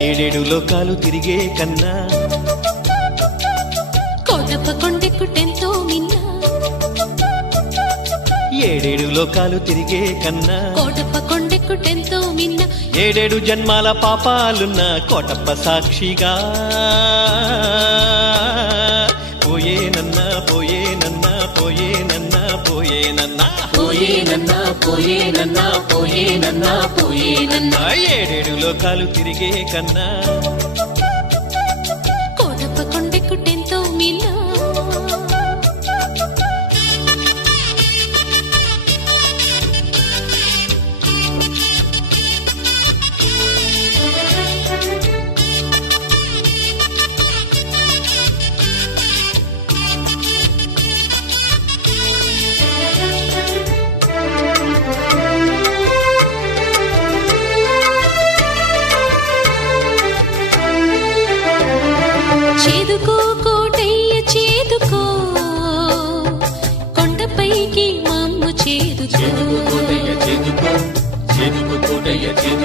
ఏడేడు లోకాలు తిరిగే కన్నా కోటప్ప కొండెక్కుటెంతో మిన్న ఏడేడు లోకాలు తిరిగే కన్నా కోటప్ప కొండెక్కుటెంతో మిన్న ఏడేడు జన్మాల పాపాలున్న కోటప్ప సాక్షిగా పోయేనన్నా పోయేనన్నా పోయేనన్నా పోయేనన్నా పోయేనన్నా పోయేనన్నా పోయేనన్నా పోయేనన్నా ఏడేడు లోకాలు తిరిగే కన్నా కోటప్ప కొండెక్కుటెంతో మిన్న చేదుకో కోటయ్య చేదుకో కొండపైకి మమ్ము చేదుకో చేదుకో కోటయ్య చేదుకో